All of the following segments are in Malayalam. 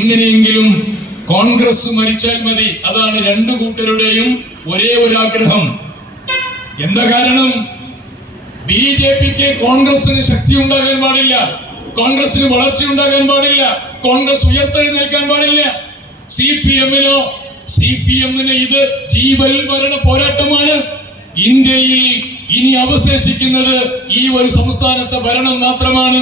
എങ്ങനെയെങ്കിലും കോൺഗ്രസ് മരിച്ചാൽ മതി. അതാണ് രണ്ടു കൂട്ടരുടെയും ഒരേ ഒരു ആഗ്രഹം. എന്താ കാരണം? ബിജെപിക്ക് കോൺഗ്രസിന് ശക്തി ഉണ്ടാകാൻ പാടില്ല, കോൺഗ്രസിന് വളർച്ച ഉണ്ടാകാൻ പാടില്ല, കോൺഗ്രസ് ഉയർത്തെഴുന്നേൽക്കാൻ പാടില്ല. സിപിഎമ്മിന് ഇത് ജീവൽ മരണ പോരാട്ടമാണ്. ഇന്ത്യയിൽ ഇനി അവശേഷിക്കുന്നത് ഈ ഒരു സംസ്ഥാനത്തെ ഭരണം മാത്രമാണ്.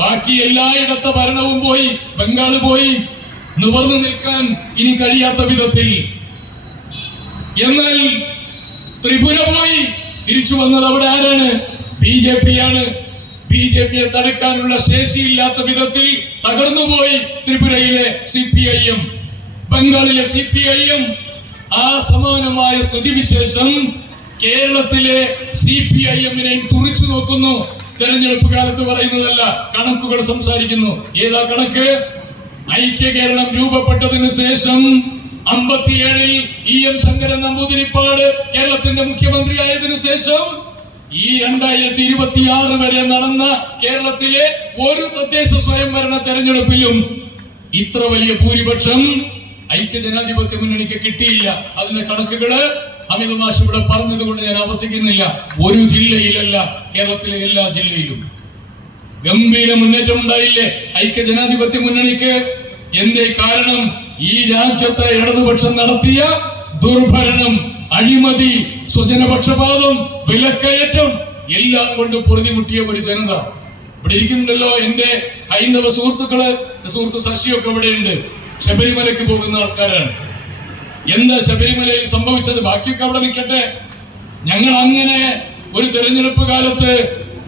ബാക്കി എല്ലായിടത്തെ ഭരണവും പോയി, ബംഗാൾ പോയി, നിവർന്നു നിൽക്കാൻ ഇനി കഴിയാത്ത വിധത്തിൽ. എന്നാൽ ത്രിപുര പോയി, തിരിച്ചു വന്നത് അവിടെ ആരാണ്? ബിജെപിയാണ്. ബിജെപിയെ തടുക്കാനുള്ള ശേഷിയില്ലാത്ത വിധത്തിൽ തകർന്നുപോയി ത്രിപുരയിലെ സിപിഐഎം, ബംഗാളിലെ സിപിഐഎം. ആ സമാനമായ സ്ഥിതിവിശേഷം കേരളത്തിലെ സിപിഐഎമ്മിനെയും തുറിച്ചു നോക്കുന്നു. തെരഞ്ഞെടുപ്പ് കാലത്ത് പറയുന്നതല്ല, കണക്കുകൾ സംസാരിക്കുന്നു. ഏതാ കണക്ക്? ഐക്യ കേരളം രൂപപ്പെട്ടതിന് ശേഷം 57-ൽ EM ശങ്കരൻ നമ്പൂതിരിപ്പാട് കേരളത്തിന്റെ മുഖ്യമന്ത്രിയായതിനു ശേഷം ഈ 2026 വരെ നടന്ന കേരളത്തിലെ ഒരു തദ്ദേശ സ്വയംഭരണ തെരഞ്ഞെടുപ്പിലും ഇത്ര വലിയ ഭൂരിപക്ഷം ഐക്യ ജനാധിപത്യ മുന്നണിക്ക് കിട്ടിയില്ല. അതിന്റെ കണക്കുകള് അമിത് മാഷ് ഇവിടെ പറഞ്ഞതുകൊണ്ട് ഞാൻ ആവർത്തിക്കുന്നില്ല. ഒരു ജില്ലയിലല്ല, കേരളത്തിലെ എല്ലാ ജില്ലയിലും ഗംഭീര മുന്നേറ്റം ഉണ്ടായില്ലേ ഐക്യ ജനാധിപത്യ മുന്നണിക്ക്? എന്തേ കാരണം? ഈ രാജ്യത്തെ ഇടതുപക്ഷം നടത്തിയ ദുർഭരണം, അഴിമതി, സ്വജനപക്ഷപാതം, വിലക്കയറ്റം എല്ലാം കൊണ്ട് പൊറുതിമുട്ടിയ ഒരു ജനത. ഇവിടെ ഇരിക്കുന്നുണ്ടല്ലോ എന്റെ ഹൈന്ദവ സുഹൃത്തുക്കള്, സുഹൃത്ത് ശശിയൊക്കെ ഇവിടെയുണ്ട്. ശബരിമലയ്ക്ക് പോകുന്ന ആൾക്കാരാണ്. എന്താ ശബരിമലയിൽ സംഭവിച്ചത്? ബാക്കിയൊക്കെ അവിടെ നിൽക്കട്ടെ. ഞങ്ങൾ അങ്ങനെ ഒരു തെരഞ്ഞെടുപ്പ് കാലത്ത്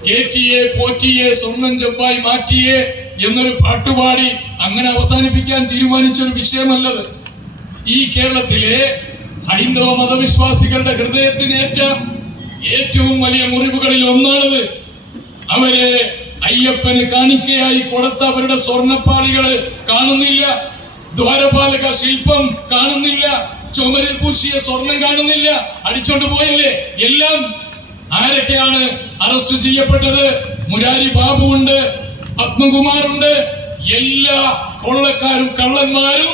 കേറ്റിയെ പോറ്റിയെ സ്വർണ്ണം ചെമ്പായി മാറ്റിയെ എന്നൊരു പാട്ടുപാടി അങ്ങനെ അവസാനിപ്പിക്കാൻ തീരുമാനിച്ചൊരു വിഷയമല്ലത്. ഈ കേരളത്തിലെ ഹൈന്ദവ മതവിശ്വാസികളുടെ ഹൃദയത്തിനേറ്റ ഏറ്റവും വലിയ മുറിവുകളിൽ ഒന്നാണത്. അവര് അയ്യപ്പന് കാണിക്കയായി കൊടുത്ത അവരുടെ സ്വർണ്ണപ്പാളികള് കാണുന്നില്ല, ദ്വാരപാലക ശില്പം കാണുന്നില്ല, ചുമരിൽ പൂശിയ സ്വർണം കാണുന്നില്ല. അടിച്ചോണ്ട് പോയില്ലേ എല്ലാം. ആരൊക്കെയാണ് അറസ്റ്റ് ചെയ്യപ്പെട്ടത്? മുരാരി ബാബു ഉണ്ട്, പത്മകുമാറുണ്ട്. എല്ലാ കൊള്ളക്കാരും കള്ളന്മാരും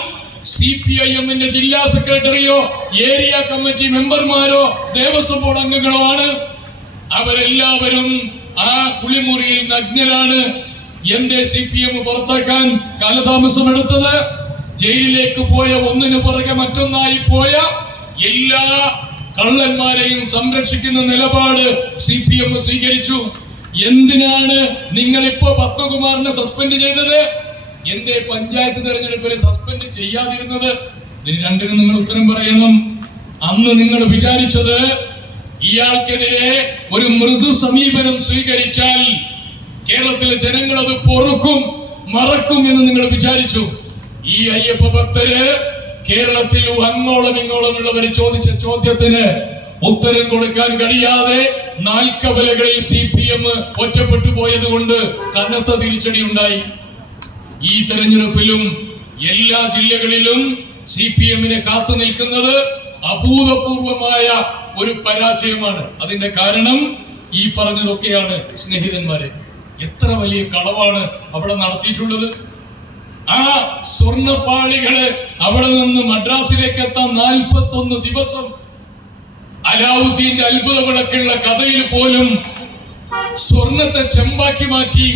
സിപിഐഎമ്മിന്റെ ജില്ലാ സെക്രട്ടറിയോ ഏരിയ കമ്മിറ്റി മെമ്പർമാരോ ദേവസ്വം ബോർഡ് അംഗങ്ങളോ ആണ്. അവരെല്ലാവരും ആ കുളിമുറിയിൽ നഗ്നരാണ്. എന്തേ സിപിഎം പുറത്താക്കാൻ കാലതാമസം എടുത്തത്? ജയിലിലേക്ക് പോയ ഒന്നിനു പുറകെ മറ്റൊന്നായി പോയ എല്ലാ കള്ളന്മാരെയും സംരക്ഷിക്കുന്ന നിലപാട് സിപിഎം സ്വീകരിച്ചു. എന്തിനാണ് നിങ്ങൾ ഇപ്പോ പത്മകുമാറിനെ സസ്പെൻഡ് ചെയ്തത്? എന്തേ പഞ്ചായത്ത് തെരഞ്ഞെടുപ്പിൽ സസ്പെൻഡ് ചെയ്യാതിരുന്നത്? ഇതിന് രണ്ടിനും നിങ്ങൾ ഉത്തരം പറയണം. അന്ന് നിങ്ങൾ വിചാരിച്ചത് ഇയാൾക്കെതിരെ ഒരു മൃദു സമീപനം സ്വീകരിച്ചാൽ കേരളത്തിലെ ജനങ്ങൾ അത് പൊറുക്കും, മറക്കും എന്ന് നിങ്ങൾ വിചാരിച്ചു. ഈ അയ്യപ്പ ഭക്തര് കേരളത്തിൽ അങ്ങോളം ഇങ്ങോളമുള്ളവര് ചോദിച്ച ചോദ്യത്തിന് ഉത്തരം കൊടുക്കാൻ കഴിയാതെ നാൽക്കവലകളിൽ സിപിഎം ഒറ്റപ്പെട്ടു പോയത് കൊണ്ട് കനത്ത തിരിച്ചടി ഉണ്ടായി. ഈ തെരഞ്ഞെടുപ്പിലും എല്ലാ ജില്ലകളിലും സിപിഎമ്മിനെ കാത്തു നിൽക്കുന്നത് അഭൂതപൂർവമായ ഒരു പരാജയമാണ്. അതിന്റെ കാരണം ഈ പറഞ്ഞതൊക്കെയാണ്. സ്നേഹിതന്മാരെ, എത്ര വലിയ കളവാണ് അവിടെ നടത്തിയിട്ടുള്ളത്. ആ സ്വർണ്ണപ്പാളികള് അവിടെ നിന്ന് മദ്രാസിലേക്ക് എത്താൻ 41 ദിവസം. അലാവുദ്ദീന്റെ അത്ഭുത വിളക്കുള്ള കഥയിൽ പോലും സ്വർണത്തെ ചെമ്പാക്കി മാറ്റി.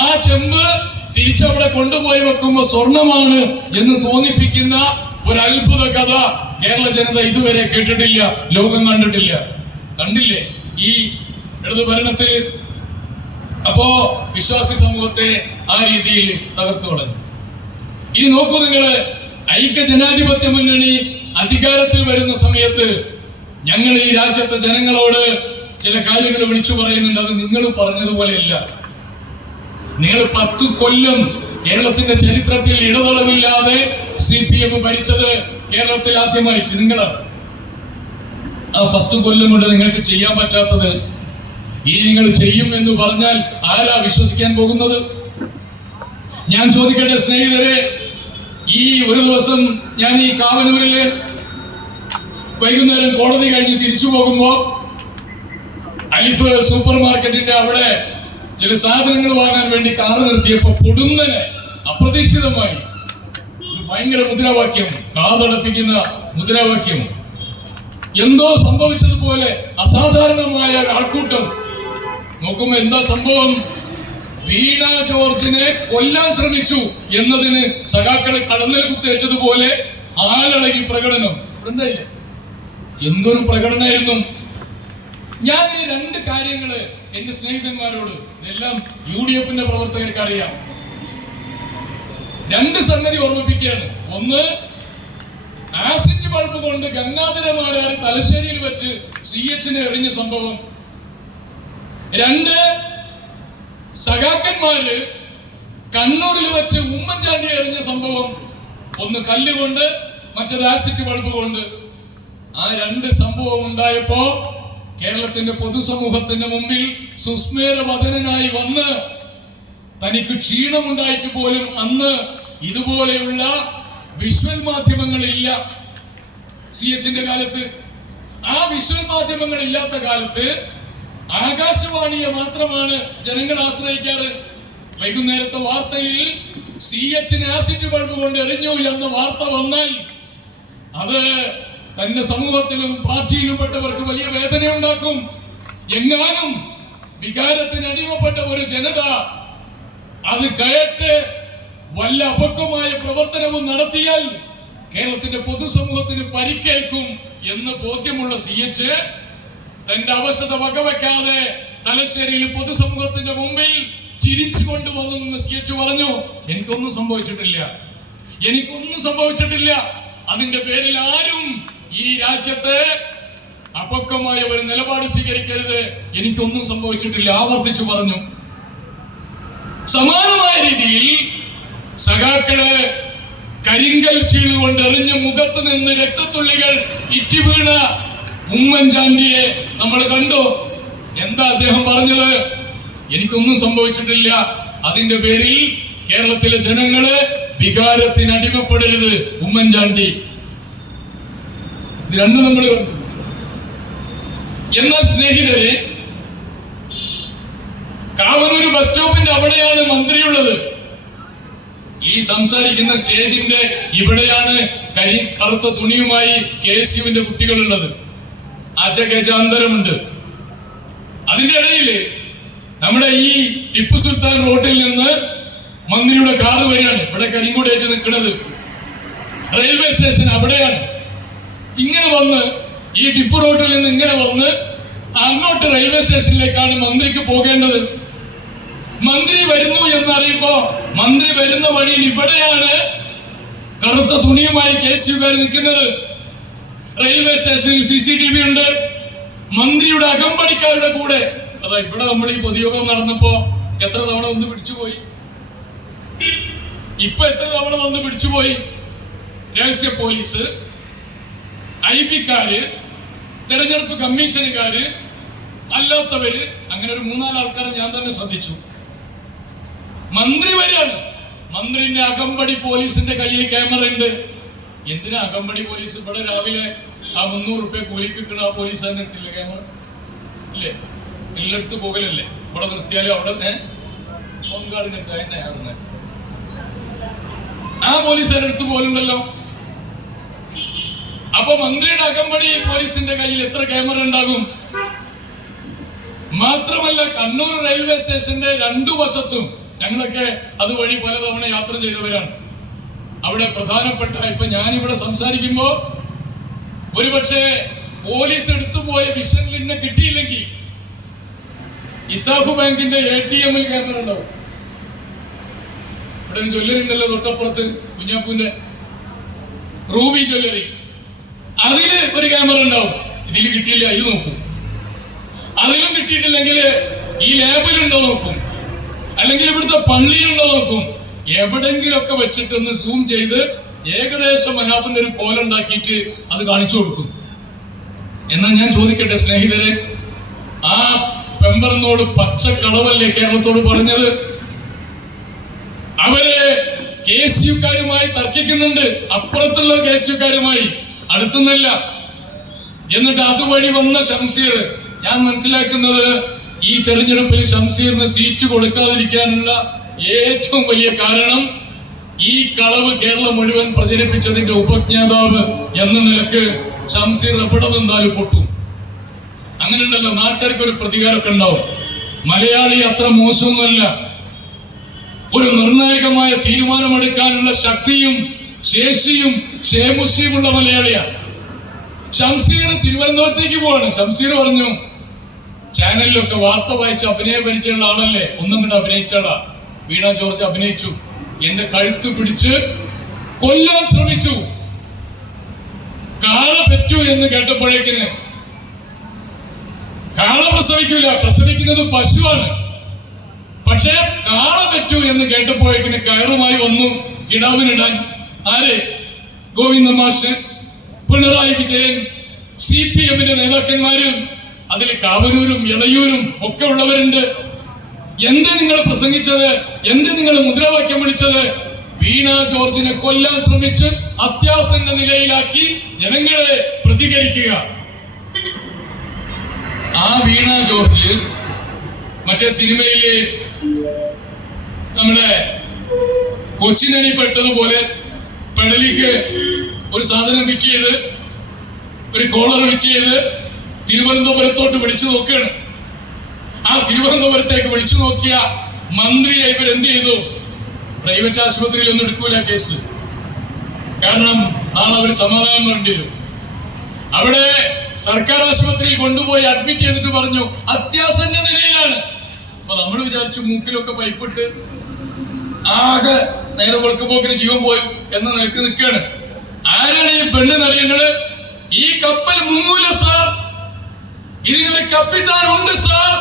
ആ ചെമ്പ് തിരിച്ചവിടെ കൊണ്ടുപോയി വെക്കുമ്പോ സ്വർണമാണ് എന്ന് തോന്നിപ്പിക്കുന്ന ഒരു അത്ഭുത കഥ കേരള ജനത ഇതുവരെ കേട്ടിട്ടില്ല, ലോകം കണ്ടിട്ടില്ല. കണ്ടില്ലേ ഈ ഇടതു ഭരണത്തിൽ? അപ്പോ വിശ്വാസി സമൂഹത്തെ ആ രീതിയിൽ തകർത്തു കളഞ്ഞു. ഇനി നോക്കൂ നിങ്ങള്, ഐക്യ ജനാധിപത്യ മുന്നണി അധികാരത്തിൽ വരുന്ന സമയത്ത് ഞങ്ങൾ ഈ രാജ്യത്തെ ജനങ്ങളോട് ചില കാര്യങ്ങൾ വിളിച്ചു പറയുന്നുണ്ട്. അത് നിങ്ങൾ പറഞ്ഞതുപോലെയല്ല. നിങ്ങൾ 10 കൊല്ലം കേരളത്തിന്റെ ചരിത്രത്തിൽ ഇടതടവില്ലാതെ സിപിഎം ഭരിച്ചത് കേരളത്തിൽ ആദ്യമായിട്ട് നിങ്ങളാണ്. ആ 10 കൊല്ലം കൊണ്ട് നിങ്ങൾക്ക് ചെയ്യാൻ പറ്റാത്തത് ഇനി നിങ്ങൾ ചെയ്യും എന്ന് പറഞ്ഞാൽ ആരാ വിശ്വസിക്കാൻ പോകുന്നത്? ഞാൻ ചോദിക്കട്ടെ സ്നേഹിതരെ, ഈ ഒരു ദിവസം ഞാൻ ഈ കാവനൂരില് വൈകുന്നേരം കോടതി കഴിഞ്ഞ് തിരിച്ചു പോകുമ്പോ അലിഫ് സൂപ്പർ മാർക്കറ്റിന്റെ അവിടെ ചില സാധനങ്ങൾ വാങ്ങാൻ വേണ്ടി കാറ് നിർത്തിയപ്പോ പൊടുന്നനെ അപ്രതീക്ഷിതമായി ഭയങ്കര മുദ്രാവാക്യം, കാതടപ്പിക്കുന്ന മുദ്രാവാക്യം. എന്തോ സംഭവിച്ചതുപോലെ അസാധാരണമായ ആൾക്കൂട്ടം. നോക്കുമ്പോ എന്താ സംഭവം? വീണ ജോർജിനെ കൊല്ലാൻ ശ്രമിച്ചു എന്നതിന് സഖാക്കള് കടന്നൽ കുത്തേറ്റതുപോലെ ആളടങ്ങി പ്രകടനം. എന്തായില്ല, എന്തൊരു പ്രകടനമായിരുന്നു. ഞാൻ ഈ രണ്ട് കാര്യങ്ങള് എന്റെ സ്നേഹിതന്മാരോട്, ഇതെല്ലാം UDF പ്രവർത്തകർക്ക് അറിയാം, രണ്ട് സംഗതി ഓർമ്മിപ്പിക്കുകയാണ്. ഒന്ന്, ആസിഡ് ബൾബ് കൊണ്ട് ഗംഗാധരമാരാർ തലശ്ശേരിയിൽ വെച്ച് CH എറിഞ്ഞ സംഭവം. രണ്ട്, സഖാക്കന്മാര് കണ്ണൂരിൽ വെച്ച് ഉമ്മൻചാണ്ടി എറിഞ്ഞ സംഭവം. ഒന്ന് കല്ലുകൊണ്ട്, മറ്റേത് ആസിഡ് ബൾബ് കൊണ്ട്. ആ രണ്ട് സംഭവം ഉണ്ടായപ്പോ കേരളത്തിന്റെ പൊതുസമൂഹത്തിന്റെ മുമ്പിൽ സുസ്മേരവദനായി വന്ന്, തനിക്ക് ക്ഷീണമുണ്ടായിട്ട് പോലും അന്ന് ഇതുപോലെയുള്ള വിഷ്വൽ മാധ്യമങ്ങളില്ല CH കാലത്ത്. ആ വിഷ്വൽ മാധ്യമങ്ങൾ ഇല്ലാത്ത കാലത്ത് ആകാശവാണിയെ മാത്രമാണ് ജനങ്ങൾ ആശ്രയിക്കാറ്. വൈകുന്നേരത്തെ വാർത്തയിൽ CH ആസിഡ് ബൾബ് കൊണ്ട് എറിഞ്ഞു എന്ന വാർത്ത വന്നാൽ അത് തന്റെ സമൂഹത്തിലും പാർട്ടിയിലും പെട്ടവർക്ക് വലിയ വേദനയുണ്ടാക്കും. എങ്ങാനും വികാരത്തിന് അടിമപ്പെട്ട ഒരു ജനത അത് കേട്ട് വല്ല അപക്വമായ പ്രവർത്തനവും നടത്തിയാൽ കേരളത്തിന്റെ പൊതുസമൂഹത്തിന് പരിക്കേൽക്കും എന്ന് ബോധ്യമുള്ള CH തന്റെ അവശത വകവെക്കാതെ തലശ്ശേരിയിൽ പൊതുസമൂഹത്തിന്റെ മുമ്പിൽ ചിരിച്ചു കൊണ്ടുവന്നു നിന്ന് CH പറഞ്ഞു, എനിക്കൊന്നും സംഭവിച്ചിട്ടില്ല, എനിക്കൊന്നും സംഭവിച്ചിട്ടില്ല. അതിന്റെ പേരിൽ ആരും ഈ രാജ്യത്തെ അപക്വമായ ഒരു നിലപാട് സ്വീകരിക്കരുത്, എനിക്കൊന്നും സംഭവിച്ചിട്ടില്ല, ആവർത്തിച്ചു പറഞ്ഞു. സമാനമായ രീതിയിൽ സഖാക്കള് കരിങ്കൽ ചീളുകൊണ്ട് എറിഞ്ഞ് മുഖത്ത് നിന്ന് രക്തത്തുള്ളികൾ ഇറ്റുവീണ ഉമ്മൻചാണ്ടിയെ നമ്മൾ കണ്ടു. എന്താ അദ്ദേഹം പറഞ്ഞത്? എനിക്കൊന്നും സംഭവിച്ചിട്ടില്ല, അതിന്റെ പേരിൽ കേരളത്തിലെ ജനങ്ങള് വികാരത്തിന് അടിമപ്പെടരുത്. ഉമ്മൻചാണ്ടി ഇത് രണ്ടും നമ്മൾ കണ്ടു. എന്നാൽ സ്നേഹിതരെ, കാവനൂര് ബസ് സ്റ്റോപ്പിന്റെ അവിടെയാണ് മന്ത്രിയുള്ളത്. ഈ സംസാരിക്കുന്ന സ്റ്റേജിന്റെ ഇവിടെയാണ് കറുത്ത തുണിയുമായി KSU കുട്ടികളുള്ളത്. അജഗജാന്തരമുണ്ട്. അതിന്റെ ഇടയിൽ നമ്മുടെ ഈ ടിപ്പു സുൽത്താൻ റോഡിൽ നിന്ന് മന്ത്രിയുടെ കാറ് വരികയാണ്. ഇവിടെ കരിങ്കൂടേറ്റ് നിൽക്കുന്നത് റെയിൽവേ സ്റ്റേഷൻ അവിടെയാണ്. ഇങ്ങനെ വന്ന് ഈ ടിപ്പു റോഡിൽ നിന്ന് ഇങ്ങനെ വന്ന് അങ്ങോട്ട് റെയിൽവേ സ്റ്റേഷനിലേക്കാണ് മന്ത്രിക്ക് പോകേണ്ടത്. മന്ത്രി വരുന്നു എന്നറിയുമ്പോ മന്ത്രി വരുന്ന വഴിയിൽ ഇവിടെയാണ് കറുത്ത തുണിയുമായി KSUകാർ നിൽക്കുന്നത്. റെയിൽവേ സ്റ്റേഷനിൽ CCTV ഉണ്ട്. മന്ത്രിയുടെ അകമ്പടിക്കാരുടെ കൂടെ അതാ ഇവിടെ നമ്മൾ ഈ പൊതുയോഗം നടന്നപ്പോ എത്ര തവണ വന്ന് പിടിച്ചുപോയി, ഇപ്പൊ എത്ര തവണ വന്ന് പിടിച്ചുപോയി. രഹസ്യ പോലീസ്, IB-ക്കാര്, തെരഞ്ഞെടുപ്പ് കമ്മീഷനുകാര്, അല്ലാത്തവര്, അങ്ങനെ ഒരു 3-4 ആൾക്കാരെ ഞാൻ തന്നെ ശ്രദ്ധിച്ചു. മന്ത്രി വരികയാണ്. മന്ത്രിന്റെ അകമ്പടി പോലീസിന്റെ കയ്യിൽ ക്യാമറ ഉണ്ട്. എന്തിനാ അകമ്പടി പോലീസ്? ഇവിടെ രാവിലെ ആ 300 രൂപ കൂലിക്ക് കിട്ടുന്ന ആ പോലീസ് തന്നെ എടുത്തില്ല ക്യാമറ? ഇല്ലേ? എല്ലായിടത്ത് പോകലല്ലേ? ഇവിടെ നിർത്തിയാലും അവിടെ ആ പോലീസുകാരുടെ അടുത്ത് പോലുണ്ടല്ലോ. അപ്പൊ മന്ത്രിയുടെ അകമ്പടി പോലീസിന്റെ കയ്യിൽ എത്ര ക്യാമറ ഉണ്ടാകും? മാത്രമല്ല, കണ്ണൂർ റെയിൽവേ സ്റ്റേഷന്റെ 2 വശത്തും ഞങ്ങളൊക്കെ അതുവഴി പലതവണ യാത്ര ചെയ്തവരാണ്. അവിടെ പ്രധാനപ്പെട്ട ഇപ്പൊ ഞാനിവിടെ സംസാരിക്കുമ്പോ ഒരുപക്ഷെ പോലീസ് എടുത്തുപോയ വിഷനിൽ ഇന്നെ കിട്ടിയില്ലെങ്കിൽ ഇസാഫ് ബാങ്കിന്റെ ATM-ൽ ക്യാമറ ഉണ്ടാവും. ഇവിടെ ജ്വല്ലറി ഉണ്ടല്ലോ തൊട്ടപ്പുറത്ത്, കുഞ്ഞാപ്പൂന്റെ റൂബി ജ്വല്ലറി, അതില് ഒരു ക്യാമറ ഉണ്ടാവും. ഇതിൽ കിട്ടിയില്ല, അതിൽ നോക്കും. അതിലും കിട്ടിയിട്ടില്ലെങ്കിൽ ഈ ലാബിലുണ്ടോ നോക്കും, അല്ലെങ്കിൽ ഇവിടുത്തെ പള്ളിയിലുണ്ടോ നോക്കും. എവിടെങ്കിലൊക്കെ വെച്ചിട്ടൊന്ന് സൂം ചെയ്ത് ഏകദേശം അതിനകത്തിന്റെ ഒരു കോലുണ്ടാക്കിയിട്ട് അത് കാണിച്ചു കൊടുക്കും. എന്നാൽ ഞാൻ ചോദിക്കട്ടെ സ്നേഹിതരെ, ആ പെമ്പറിനോട് പച്ചക്കളവല്ലേ കേരളത്തോട് പറഞ്ഞത്? അവര് KSUക്കാരുമായി തർക്കിക്കുന്നുണ്ട്, അപ്പുറത്തുള്ള KSUക്കാരുമായി, അടുത്തുന്നല്ല. എന്നിട്ട് അതുവഴി വന്ന ഷംസീർ, ഞാൻ മനസ്സിലാക്കുന്നത് ഈ തെരഞ്ഞെടുപ്പിൽ ഷംസീറിന് സീറ്റ് കൊടുക്കാതിരിക്കാനുള്ള ഏറ്റവും വലിയ കാരണം ഈ കളവ് കേരളം മുഴുവൻ പ്രചരിപ്പിച്ചതിന്റെ ഉപജ്ഞാതാവ് എന്ന നിലക്ക് ഷംസീർ എവിടെ നിന്നാലും പൊട്ടും. അങ്ങനെയുണ്ടല്ലോ, നാട്ടുകാർക്ക് ഒരു പ്രതികാരമൊക്കെ ഉണ്ടാവും. മലയാളി അത്ര മോശമൊന്നുമല്ല. ഒരു നിർണായകമായ തീരുമാനമെടുക്കാനുള്ള ശക്തിയും ശേഷിയും ക്ഷേമുഷിയുമുള്ള മലയാളിയാണ്. ഷംസീർ തിരുവനന്തപുരത്തേക്ക് പോവാണ്. ഷംസീർ പറഞ്ഞു, ചാനലിലൊക്കെ വാർത്ത വായിച്ച് അഭിനയ പരിചയമുള്ള ആളല്ലേ, ഒന്നും കണ്ട് അഭിനയിച്ചാടാ. വീണ ജോർജ് അഭിനയിച്ചു, എന്റെ കഴുത്ത് പിടിച്ച് കൊല്ലാൻ ശ്രമിച്ചു. കാള പെറ്റു എന്ന് കേട്ടപ്പോഴേക്കിന്, കാള പ്രസവിക്കൂല, പ്രസവിക്കുന്നത് പശുവാണ്. പക്ഷെ കാള പെറ്റു എന്ന് കേട്ടപ്പോഴേക്കിന് കയറുമായി വന്നു കിടാവിനിടാൻ. ആരെ? ഗോവിന്ദ മാഷ്, പിണറായി വിജയൻ, CPM-ന്റെ നേതാക്കന്മാര്, അതിൽ കാവനൂരും ഇളയൂരും ഒക്കെ ഉള്ളവരുണ്ട്. എന്ത് നിങ്ങൾ പ്രസംഗിച്ചത്, എന്ത് നിങ്ങൾ മുദ്രാവാക്യം വിളിച്ചത്? വീണ ജോർജിനെ കൊല്ലാൻ ശ്രമിച്ച് അത്യാസന്ന നിലയിലാക്കി ജനങ്ങളെ പ്രതികരിക്കുക. ആ വീണ ജോർജ് മറ്റേ സിനിമയില് നമ്മുടെ കൊച്ചിനണി പെട്ടതുപോലെ പെടലിക്ക് ഒരു സാധനം വിറ്റ് ചെയ്ത്, ഒരു കോളർ വിറ്റ് ചെയ്ത് തിരുവനന്തപുരത്തോട്ട് വിളിച്ചു നോക്കുകയാണ്. ആ തിരുവനന്തപുരത്തേക്ക് വിളിച്ചു നോക്കിയ മന്ത്രിയെ ഇവരെന്ത് ചെയ്തു? പ്രൈവറ്റ് ആശുപത്രിയിൽ ഒന്നും എടുക്കൂല കേസ്. കാരണം നാളെ അവർ സമാധാനം വേണ്ടി വരും. അവിടെ സർക്കാർ ആശുപത്രിയിൽ കൊണ്ടുപോയി അഡ്മിറ്റ് ചെയ്തിട്ട് പറഞ്ഞു അത്യാസന്ന നിലയിലാണ്. അപ്പൊ നമ്മൾ വിചാരിച്ചു മൂക്കിലൊക്കെ പൈപ്പിട്ട് ആകെ നേരെ വെളുക്കുമ്പോക്കിന് ജീവൻ പോയി എന്ന നിലക്ക് നിൽക്കുകയാണ്. ആരാണ് ഈ പെണ്ണെന്നറിയങ്ങള്? ഈ കപ്പൽ മുങ്ങൂല സാർ, ഇതിനൊരു കപ്പിത്താൻ ഉണ്ട് സാർ